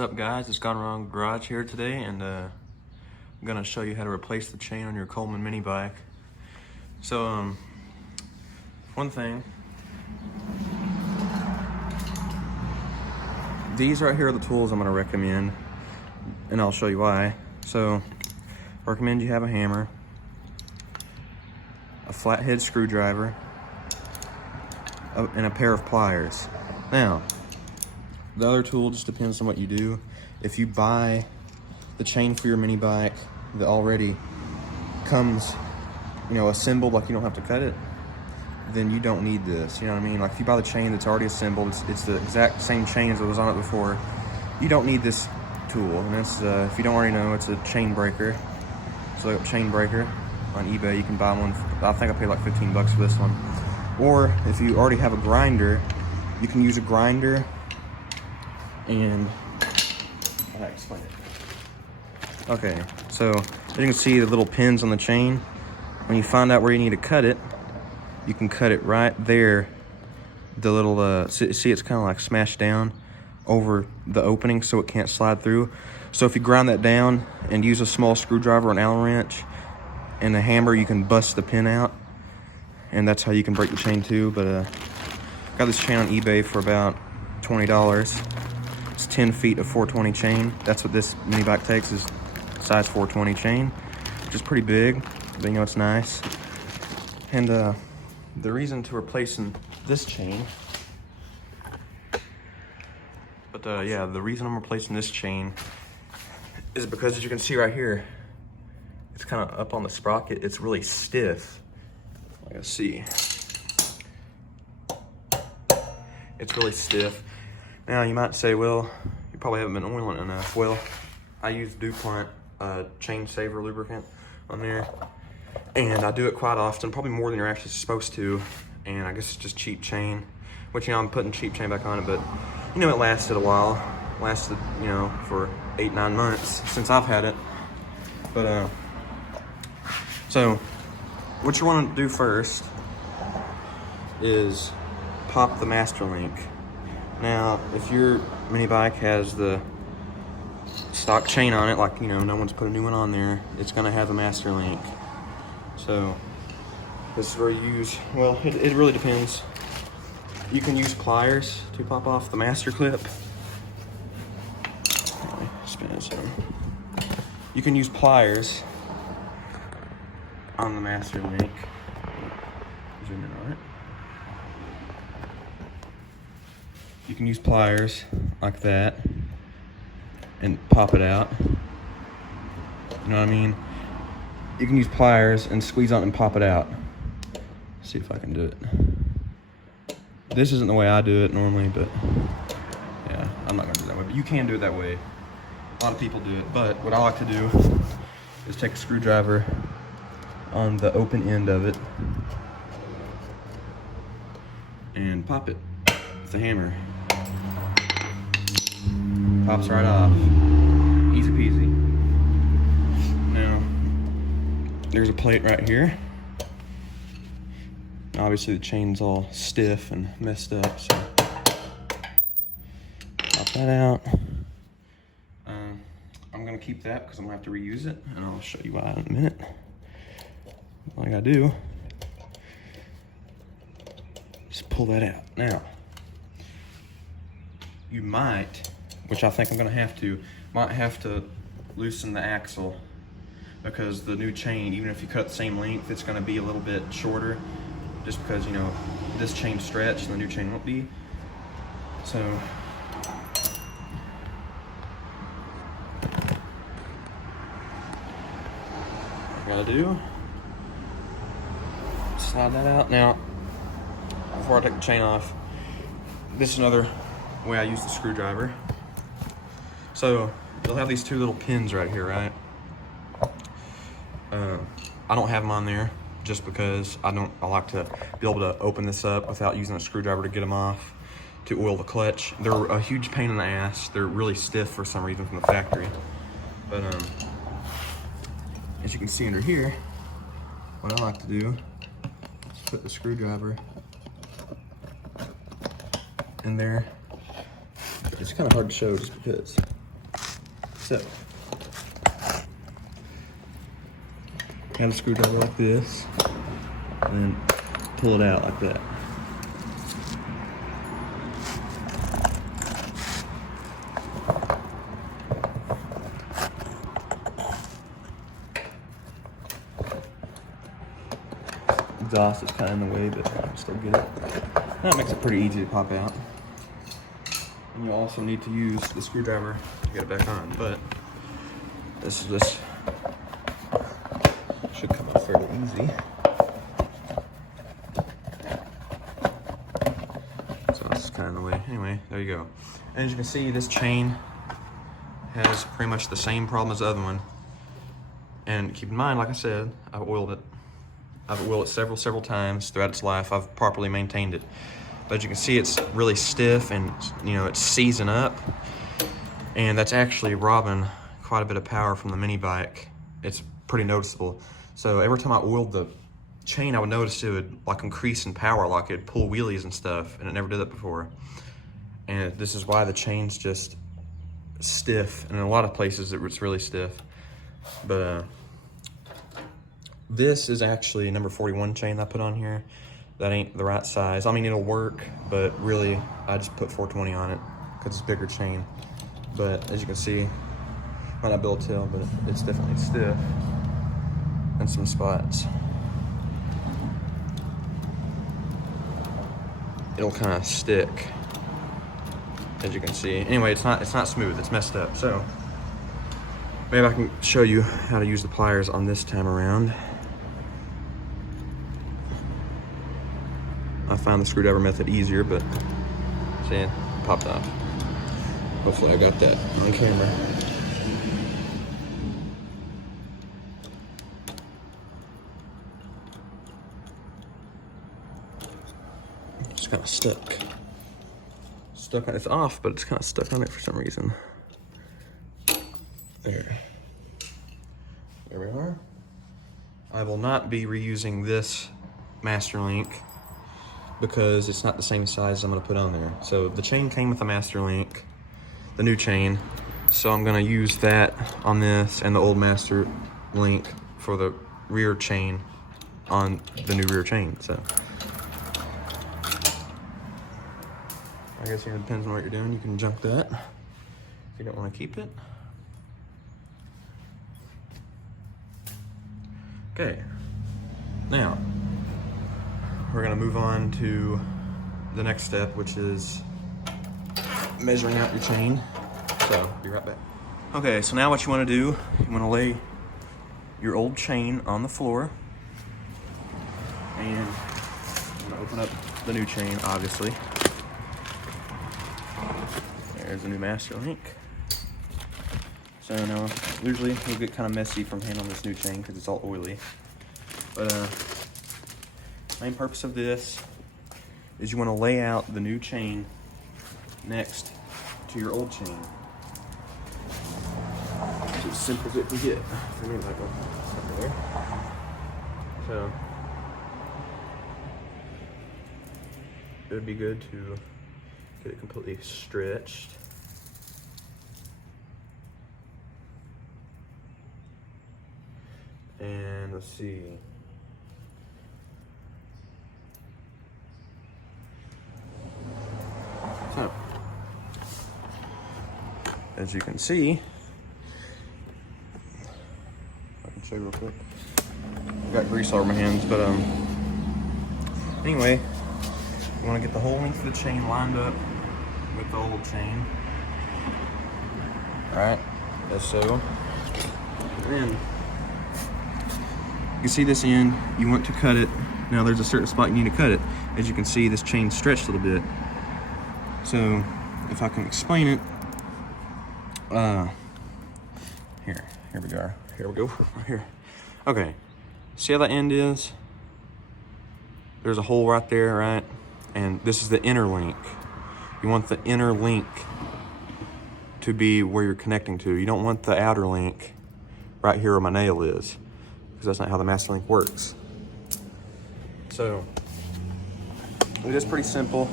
What's up, guys? It's Gone Wrong Garage here today, and I'm gonna show you how to replace the chain on your Coleman mini bike. So one thing, these right here are the tools I'm gonna recommend, and I'll show you why. So I recommend you have a hammer, a flathead screwdriver, and a pair of pliers. Now, the other tool just depends on what you do. If you buy the chain for your mini bike that already comes, assembled, like you don't have to cut it, then you don't need this. You know what I mean? Like if you buy the chain that's already assembled, it's the exact same chain as that was on it before. You don't need this tool. And that's, if you don't already know, it's a chain breaker. So like a chain breaker on eBay, you can buy one. I think I paid like 15 bucks for this one. Or if you already have a grinder, you can use a grinder. And how do I explain it? Okay, so as you can see the little pins on the chain. When you find out where you need to cut it, you can cut it right there. The little see, it's kind of like smashed down over the opening so it can't slide through. So if you grind that down and use a small screwdriver or an Allen wrench and a hammer, you can bust the pin out, and that's how you can break the chain too. But got this chain on eBay for about $20. It's 10 feet of 420 chain. That's what this mini bike takes, is size 420 chain, which is pretty big, but it's nice. And the reason to replacing this chain, the reason I'm replacing this chain is because, as you can see right here, it's kind of up on the sprocket. It's really stiff. Let's see. It's really stiff. Now you might say, well, you probably haven't been oiling it enough. Well, I use DuPont chain saver lubricant on there, and I do it quite often, probably more than you're actually supposed to. And I guess it's just cheap chain, which, I'm putting cheap chain back on it, but it lasted a while. Lasted, for 8-9 months since I've had it. But so what you want to do first is pop the master link. Now, if your mini bike has the stock chain on it, like, no one's put a new one on there, it's gonna have a master link. So this is where you use, well, it really depends. You can use pliers to pop off the master clip. Spin it some. You can use pliers on the master link. Zoom in on it. You can use pliers like that and pop it out. You know what I mean? You can use pliers and squeeze on it and pop it out. Let's see if I can do it. This isn't the way I do it normally, but yeah, I'm not gonna do it that way. But you can do it that way. A lot of people do it, but what I like to do is take a screwdriver on the open end of it and pop it with a hammer. Pops right off. Easy peasy. Now, there's a plate right here. Obviously the chain's all stiff and messed up, so pop that out. I'm gonna keep that because I'm gonna have to reuse it, and I'll show you why in a minute. All I gotta do is pull that out. Now, you might, which I think I'm gonna might have to loosen the axle, because the new chain, even if you cut the same length, it's gonna be a little bit shorter, just because, this chain's stretched and the new chain won't be. So, what I gotta do, slide that out. Now, before I take the chain off, this is another way I use the screwdriver. So you'll have these two little pins right here, right? I don't have them on there just because I like to be able to open this up without using a screwdriver to get them off to oil the clutch. They're a huge pain in the ass. They're really stiff for some reason from the factory. But as you can see under here, what I like to do is put the screwdriver in there. It's kind of hard to show just because So, have a screwdriver like this, and then pull it out like that. Exhaust is kind of in the way, but I can still get it. That makes it pretty easy to pop out. And you'll also need to use the screwdriver to get it back on, but this should come out fairly easy. So this is kind of in the way. Anyway, there you go. And as you can see, this chain has pretty much the same problem as the other one. And keep in mind, like I said, I've oiled it several times throughout its life. I've properly maintained it. But as you can see, it's really stiff and, you know, it's seizing up. And that's actually robbing quite a bit of power from the mini bike. It's pretty noticeable. So every time I oiled the chain, I would notice it would like increase in power, like it'd pull wheelies and stuff, and it never did that before. And this is why the chain's just stiff. And in a lot of places, it's really stiff. But this is actually a number 41 chain that I put on here. That ain't the right size. I mean, it'll work, but really, I just put 420 on it because it's a bigger chain. But as you can see, might not be able to tell, but it's definitely stiff in some spots. It'll kind of stick, as you can see. Anyway, it's not smooth. It's messed up. So maybe I can show you how to use the pliers on this time around. I found the screwdriver method easier, but see, it popped off. Hopefully I got that on camera. It's kind of stuck. It's off, but it's kind of stuck on it for some reason. There we are. I will not be reusing this master link because it's not the same size I'm gonna put on there. So the chain came with a master link, the new chain. So I'm gonna use that on this and the old master link for the rear chain on the new rear chain. So I guess it depends on what you're doing. You can junk that if you don't wanna keep it. Okay, now we're gonna move on to the next step, which is measuring out your chain. So, be right back. Okay, so now what you wanna do, you wanna lay your old chain on the floor, and I'm gonna open up the new chain, obviously. There's the new master link. So now, usually it'll get kind of messy from handling this new chain because it's all oily. But main purpose of this is you want to lay out the new chain next to your old chain. It's as simple as it can get for me, like over there. So it would be good to get it completely stretched. And let's see. So, as you can see, I can show you real quick. I've got grease all over my hands, but anyway, you want to get the whole length of the chain lined up with the old chain. All right, as so. And then you can see this end, you want to cut it. Now there's a certain spot you need to cut it. As you can see, this chain's stretched a little bit. So if I can explain it, here we go. Here we go, right here. Okay, see how the end is? There's a hole right there, right? And this is the inner link. You want the inner link to be where you're connecting to. You don't want the outer link right here where my nail is, because that's not how the master link works. So it is pretty simple.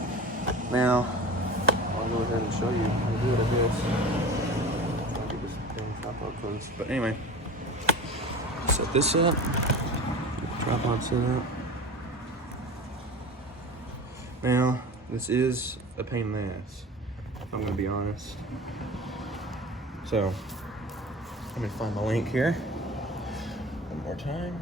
Now I'll go ahead and show you how to do it, I guess. I'll get this thing close. But anyway, set this up. Tripod set up. Now, this is a pain in the ass, if I'm gonna be honest. So, let me find my link here. One more time.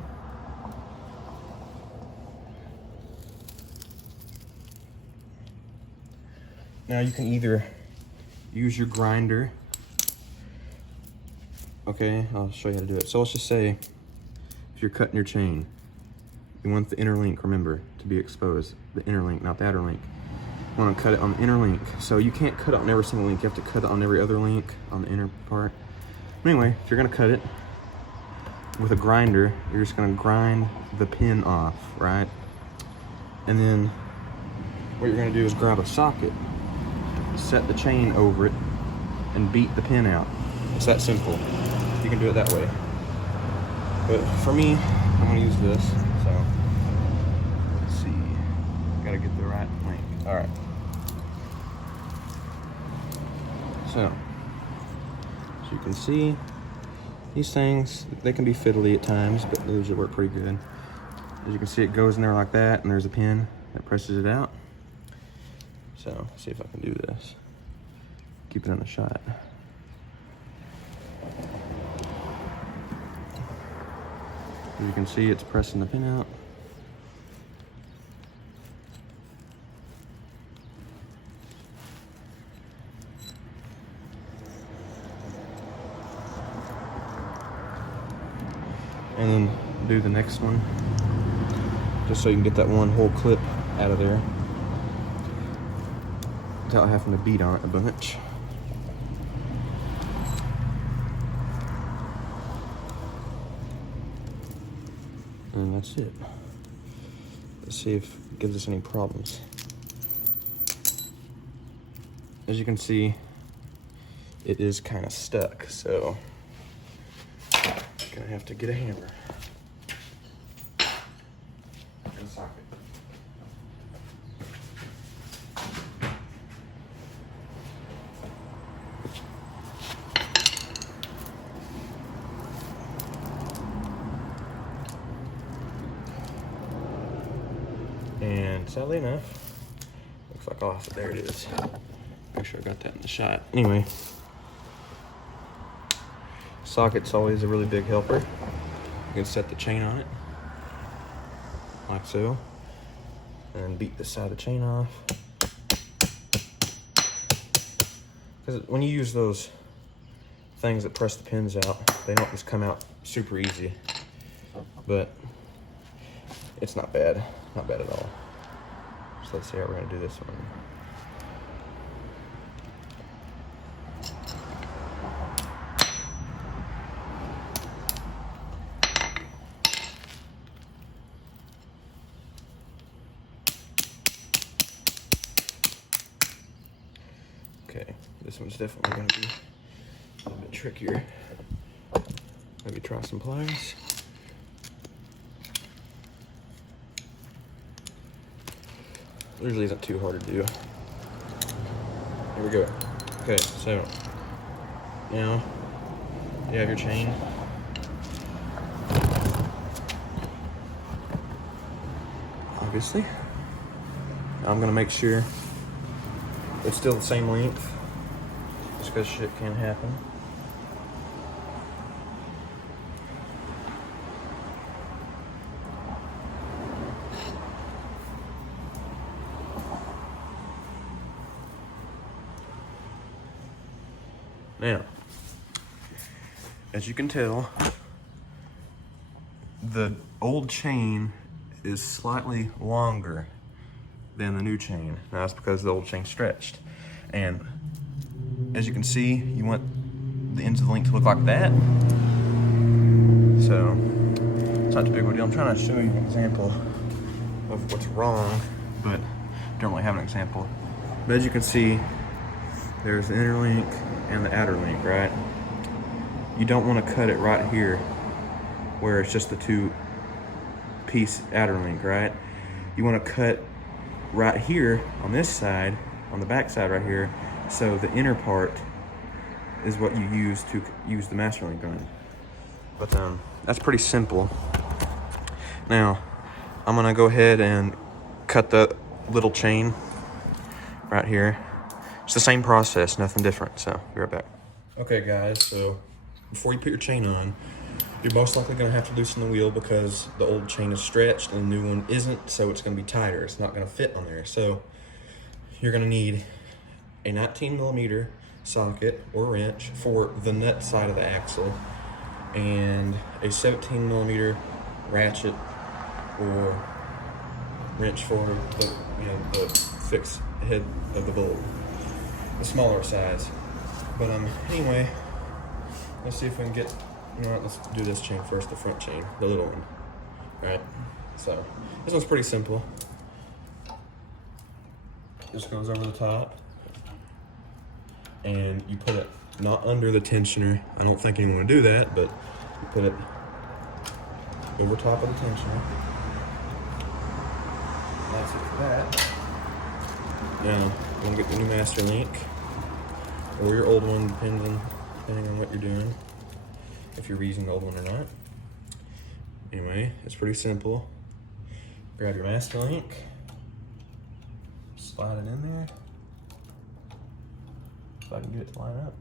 Now you can either use your grinder. Okay, I'll show you how to do it. So let's just say, if you're cutting your chain, you want the inner link, remember, to be exposed. The inner link, not the outer link. You want to cut it on the inner link. So you can't cut it on every single link. You have to cut it on every other link on the inner part. Anyway, if you're gonna cut it with a grinder, you're just gonna grind the pin off, right? And then what you're gonna do is grab a socket, set the chain over it, and beat the pin out. It's that simple. You can do it that way. But for me, I'm gonna use this, so let's see. Gotta get the right link. All right. So you can see, these things, they can be fiddly at times, but they usually work pretty good. As you can see, it goes in there like that, and there's a pin that presses it out. So, see if I can do this. Keep it in the shot. As you can see, it's pressing the pin out. And then do the next one, just so you can get that one whole clip out of there without having to beat on it a bunch. And that's it. Let's see if it gives us any problems. As you can see, it is kind of stuck, so gonna have to get a hammer and socket. And sadly enough, looks like I'll have to, there it is. Make sure I got that in the shot. Anyway, socket's always a really big helper. You can set the chain on it, like so, and beat the side of the chain off. Because when you use those things that press the pins out, they don't just come out super easy, but it's not bad at all. So let's see how we're gonna do this one. Okay, this one's definitely gonna be a little bit trickier. Maybe try some pliers. Usually isn't too hard to do. Here we go. Okay, so now you have your chain. Obviously. Now I'm gonna make sure it's still the same length, just because shit can happen. Now, as you can tell, the old chain is slightly longer than the new chain. Now that's because the old chain stretched. And as you can see, you want the ends of the link to look like that. So it's not too big of a deal. I'm trying to show you an example of what's wrong, but don't really have an example. But as you can see, there's the inner link and the outer link, right? You don't want to cut it right here where it's just the two-piece outer link, right? You want to cut right here on this side, on the back side right here, so the inner part is what you use to use the master link on. But that's pretty simple. Now, I'm gonna go ahead and cut the little chain right here. It's the same process, nothing different, so be right back. Okay guys, so before you put your chain on, you're most likely gonna have to loosen the wheel because the old chain is stretched and the new one isn't, so it's gonna be tighter. It's not gonna fit on there. So you're gonna need a 19mm socket or wrench for the nut side of the axle, and a 17mm ratchet or wrench for the fixed head of the bolt, the smaller size. But anyway, let's see if we can get, let's do this chain first, the front chain, the little one. All right, so this one's pretty simple. Just goes over the top, and you put it not under the tensioner. I don't think anyone would do that, but you put it over top of the tensioner. That's it for that. Now, you want to get the new master link, or your old one, depending on what you're doing, if you're using the old one or not. Anyway, it's pretty simple. Grab your master link, slide it in there. If I can get it to line up.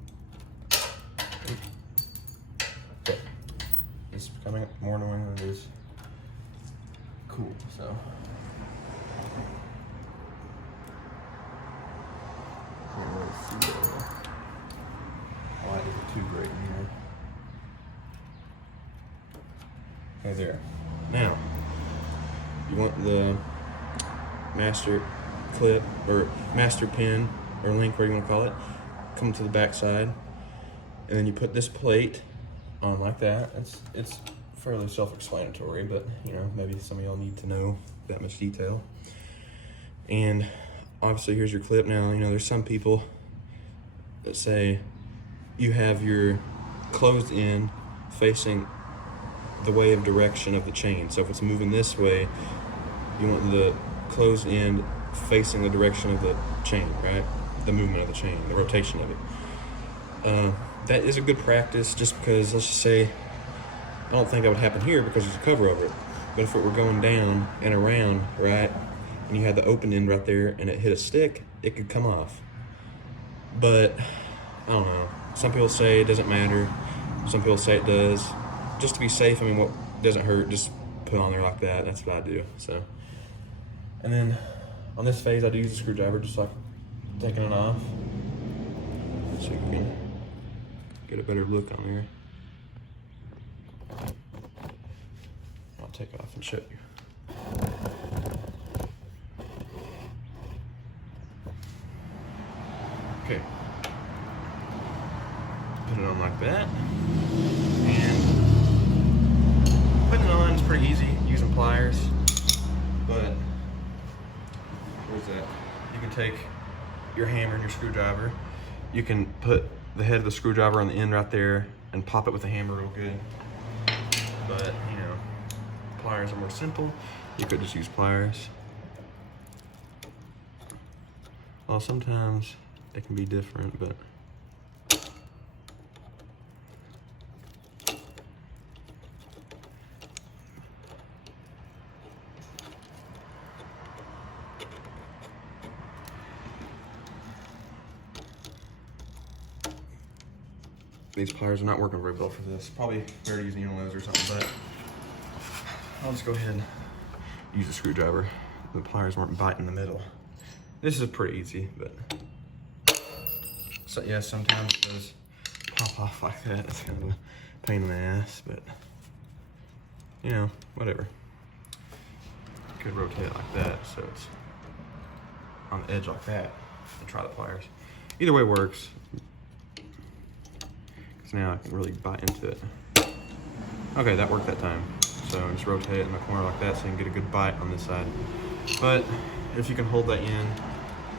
Okay. It's becoming more annoying than it is cool, so. Can't really see the light isn't too great in here. Okay, there. Now, you want the master clip, or master pin, or link, whatever you want to call it, come to the back side, and then you put this plate on like that. It's fairly self-explanatory, but maybe some of y'all need to know that much detail. And obviously here's your clip. Now, there's some people that say you have your closed end facing the way of direction of the chain. So if it's moving this way, you want the closed end facing the direction of the chain, right? The movement of the chain, the rotation of it. That is a good practice, just because, let's just say, I don't think that would happen here because there's a cover over it. But if it were going down and around, right, and you had the open end right there and it hit a stick, it could come off. But I don't know. Some people say it doesn't matter. Some people say it does. Just to be safe, what doesn't hurt, just put it on there like that. That's what I do. So, and then on this phase, I do use a screwdriver, just like taking it off, so you can get a better look on there. I'll take it off and show you. Okay. Put it on like that. And putting it on is pretty easy using pliers. But where's that? You can take your hammer and your screwdriver. You can put the head of the screwdriver on the end right there and pop it with the hammer real good. But pliers are more simple. You could just use pliers. Well, sometimes it can be different, but these pliers are not working very well for this. Probably better using Unilows or something, but I'll just go ahead and use a screwdriver. The pliers weren't biting in the middle. This is pretty easy, but so yeah, sometimes it does pop off like that. It's kind of a pain in the ass, but whatever. You could rotate it like that so it's on the edge like that and try the pliers. Either way works. Now I can really bite into it. Okay, that worked that time. So just rotate it in the corner like that so you can get a good bite on this side. But if you can hold that in,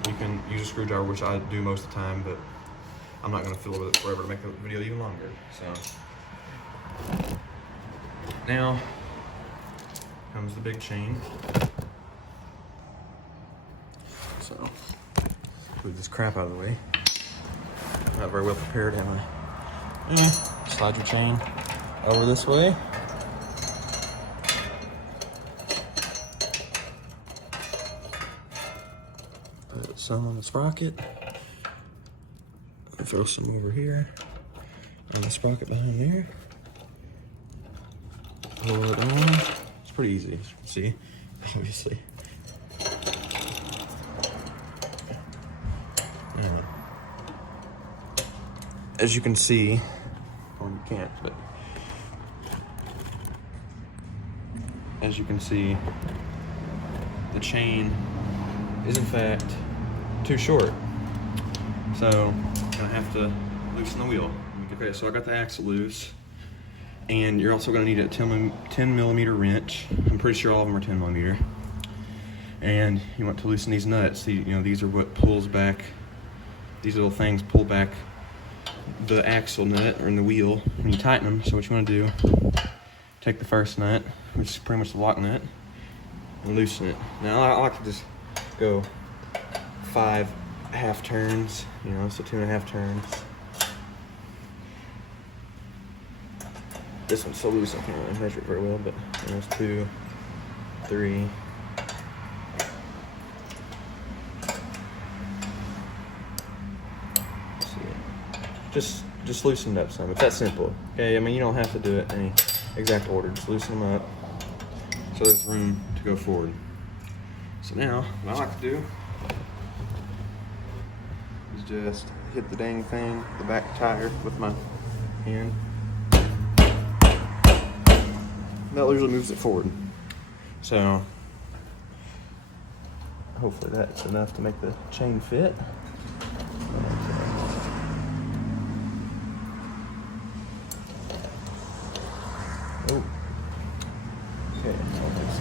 you can use a screwdriver, which I do most of the time, but I'm not gonna fiddle with it forever to make the video even longer. So now comes the big chain. So move this crap out of the way. Not very well prepared, am I? Slide your chain over this way. Put some on the sprocket. Throw some over here. And the sprocket behind there. Pull it on. It's pretty easy, as you can see, obviously. Yeah. As you can see, or you can't, but as you can see, the chain is in fact too short. So I'm gonna have to loosen the wheel. Okay, so I got the axle loose, and you're also gonna need a 10 millimeter wrench. I'm pretty sure all of them are 10 millimeter. And you want to loosen these nuts. These are what pulls back, these little things pull back the axle nut or in the wheel when you tighten them. So what you wanna do, take the first nut, which is pretty much the lock nut, and loosen it. Now I like to just go 5 half turns, so 2.5 turns. This one's so loose I can't really measure it very well, but there's 2, 3. Just loosen it up some. It's that simple. Okay, I mean, you don't have to do it in any exact order. Just loosen them up so there's room to go forward. So now, what I like to do is just hit the dang thing, the back tire, with my hand. That usually moves it forward. So hopefully that's enough to make the chain fit. Oh, okay, I don't think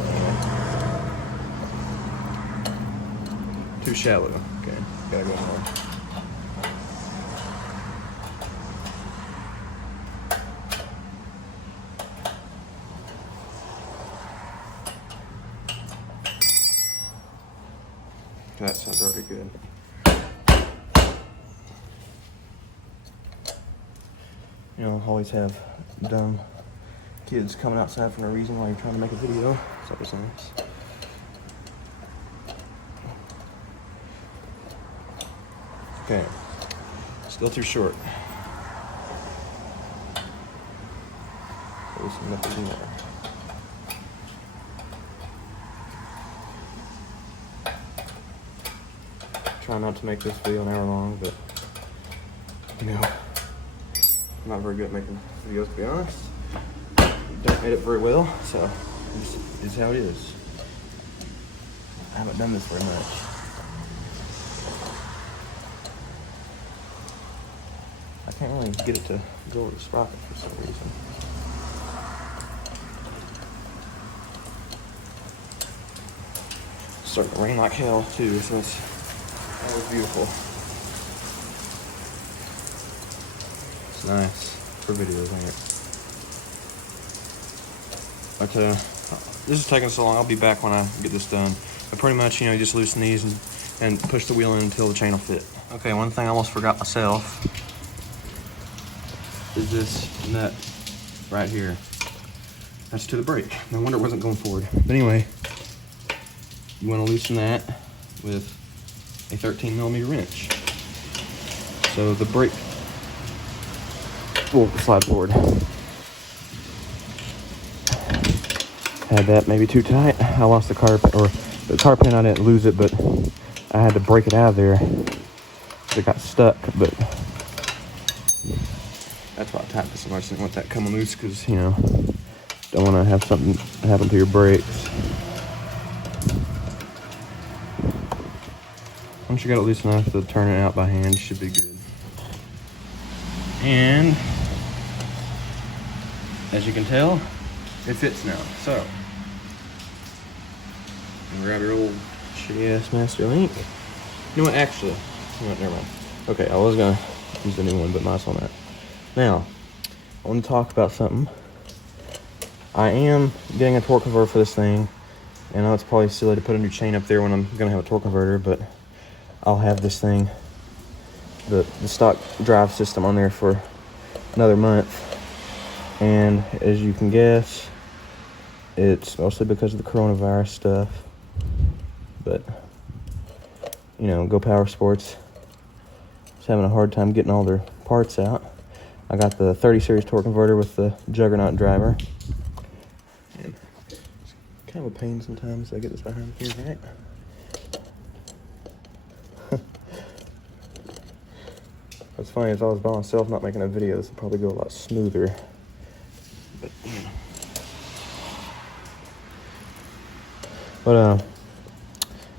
so. Too shallow. Okay, gotta go more. That sounds already good. Always have dumb kids coming outside for no reason while you're trying to make a video. It's always nice. Okay, still too short. Loosen up even more. Try not to make this video an hour long, but I'm not very good at making videos, to be honest. Don't edit very well, so this is how it is. I haven't done this very much. I can't really get it to go over the sprocket for some reason. It's starting to rain like hell too, so it's always beautiful. It's nice for videos, ain't it? But this is taking so long. I'll be back when I get this done. But pretty much, you just loosen these and push the wheel in until the chain will fit. Okay, one thing I almost forgot myself is this nut right here. That's to the brake. No wonder it wasn't going forward. But anyway, you want to loosen that with a 13 millimeter wrench. So the brake will slide forward. Had that maybe too tight. I lost the carpet, or the car pin. I didn't lose it, but I had to break it out of there. It got stuck, but that's why I tightened it so much. I didn't want that coming loose because, don't want to have something happen to your brakes. Once you got it loose enough to turn it out by hand, you should be good. And as you can tell, it fits now. So, grab your old shitty-ass Master Link. You know what, actually, never mind. Okay, I was gonna use the new one, but nice on that. Now, I want to talk about something. I am getting a torque converter for this thing. I know it's probably silly to put a new chain up there when I'm gonna have a torque converter, but I'll have this thing, the stock drive system on there for another month. And as you can guess, it's mostly because of the coronavirus stuff. But, you know, Go Power Sports is having a hard time getting all their parts out. I got the 30 series torque converter with the Juggernaut driver. And it's kind of a pain sometimes I get this behind here, right? What's funny is I was by myself not making a video, this would probably go a lot smoother. But,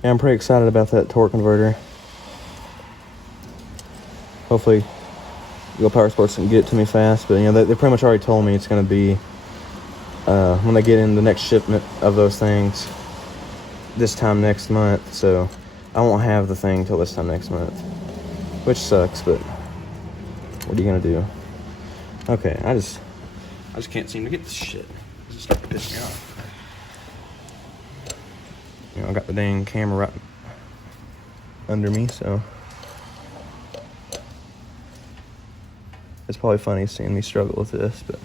yeah, I'm pretty excited about that torque converter. Hopefully, Go Power Sports can get it to me fast. But, you know, they pretty much already told me it's going to be, when they get in the next shipment of those things, this time next month. So, I won't have the thing till this time next month. Which sucks, but what are you going to do? Okay, I just can't seem to get this shit. It's just starting to piss me off. You know, I got the dang camera right under me, so it's probably funny seeing me struggle with this, but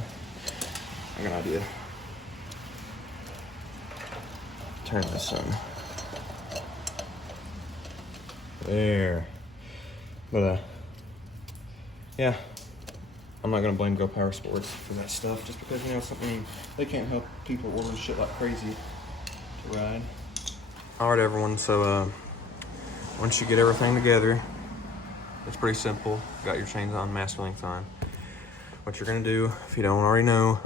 I got an idea. Turn this on. There. But, yeah. I'm not gonna blame Go Power Sports for that stuff, just because, you know, something they can't help people order shit like crazy to ride. All right, everyone. So once you get everything together, it's pretty simple. Got your chains on, master links on. What you're gonna do, if you don't already know,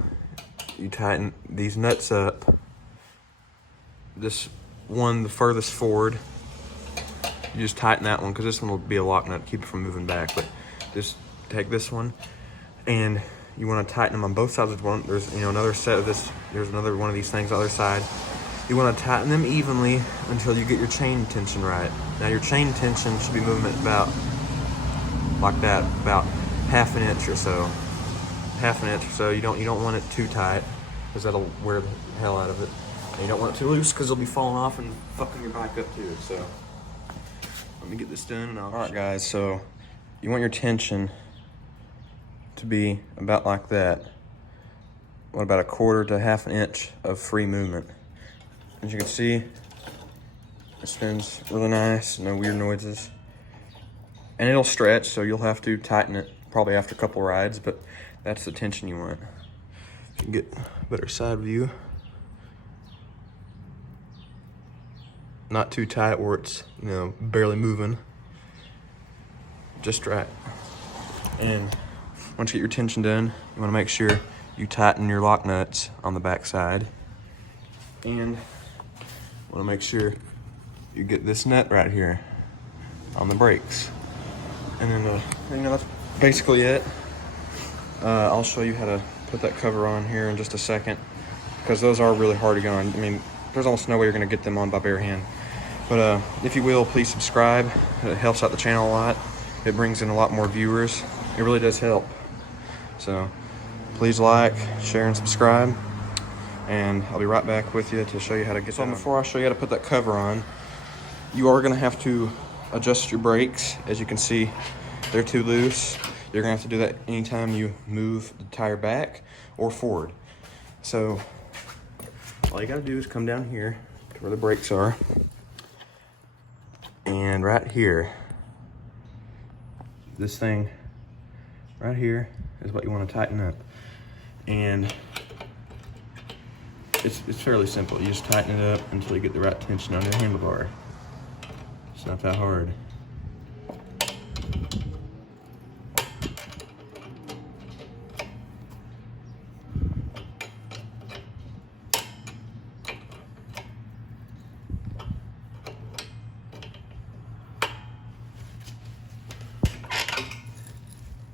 you tighten these nuts up. This one, the furthest forward, you just tighten that one because this one will be a lock nut, keep it from moving back. But just take this one, and you want to tighten them on both sides of one. There's, you know, another set of this. There's another one of these things on the other side. You want to tighten them evenly until you get your chain tension right. Now your chain tension should be moving at about like that, about half an inch or so. Half an inch or so. You don't want it too tight because that'll wear the hell out of it. And you don't want it too loose because it'll be falling off and fucking your bike up too. So let me get this done and all right, guys. So you want your tension to be about like that. What, about a quarter to half an inch of free movement. As you can see, it spins really nice, no weird noises. And it'll stretch, so you'll have to tighten it probably after a couple rides, but that's the tension you want. You can get a better side view. Not too tight where it's, you know, barely moving. Just right. And once you get your tension done, you want to make sure you tighten your lock nuts on the back side. And want to make sure you get this nut right here on the brakes. And then, you know, that's basically it. I'll show you how to put that cover on here in just a second, because those are really hard to get on. I mean, there's almost no way you're going to get them on by bare hand. But if you will, please subscribe. It helps out the channel a lot. It brings in a lot more viewers. It really does help. So please like, share, and subscribe. And I'll be right back with you to show you how to get that on. Before I show you how to put that cover on, you are going to have to adjust your brakes. As you can see, they're too loose. You're going to have to do that anytime you move the tire back or forward. So all you got to do is come down here to where the brakes are. And right here, this thing right here is what you want to tighten up. And it's fairly simple. You just tighten it up until you get the right tension on your handlebar. It's not that hard.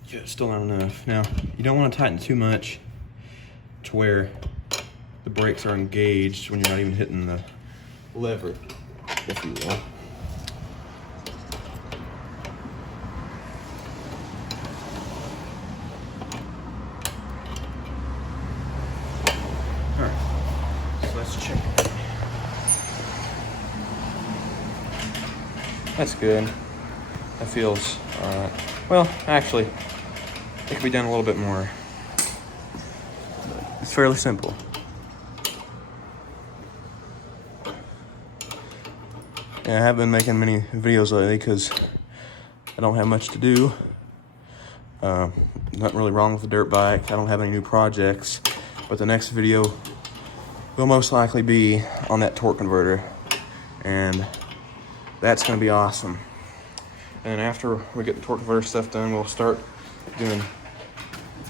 Yeah, still not enough. Now, you don't want to tighten too much to where the brakes are engaged when you're not even hitting the lever, if you will. All right, so let's check it. That's good. That feels all right. Well, actually, it could be done a little bit more. It's fairly simple. Yeah, I haven't been making many videos lately because I don't have much to do. Nothing really wrong with the dirt bike. I don't have any new projects, but the next video will most likely be on that torque converter, and that's gonna be awesome. And after we get the torque converter stuff done, we'll start doing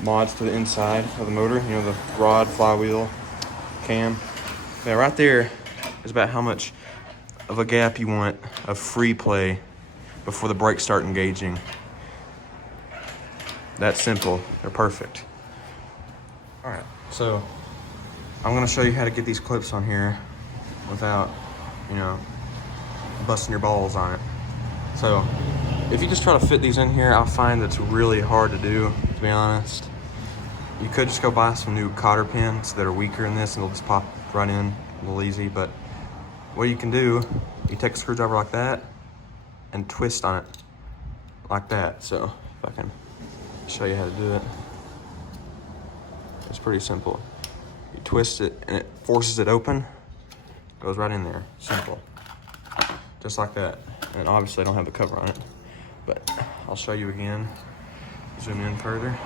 mods to the inside of the motor, you know, the rod, flywheel, cam. Yeah, right there is about how much of a gap you want of free play before the brakes start engaging. That's simple, they're perfect. All right, so I'm gonna show you how to get these clips on here without, you know, busting your balls on it. So if you just try to fit these in here, I'll find that's really hard to do, to be honest. You could just go buy some new cotter pins that are weaker in this and they'll just pop right in a little easy, but what you can do, you take a screwdriver like that and twist on it like that. So if I can show you how to do it, it's pretty simple. You twist it and it forces it open, goes right in there, simple. Just like that. And obviously I don't have the cover on it, but I'll show you again. Zoom in further.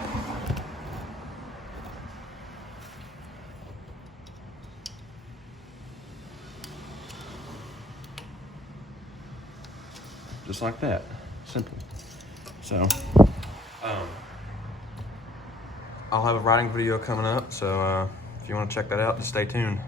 Just like that, simple. So, I'll have a riding video coming up, so if you want to check that out, just stay tuned.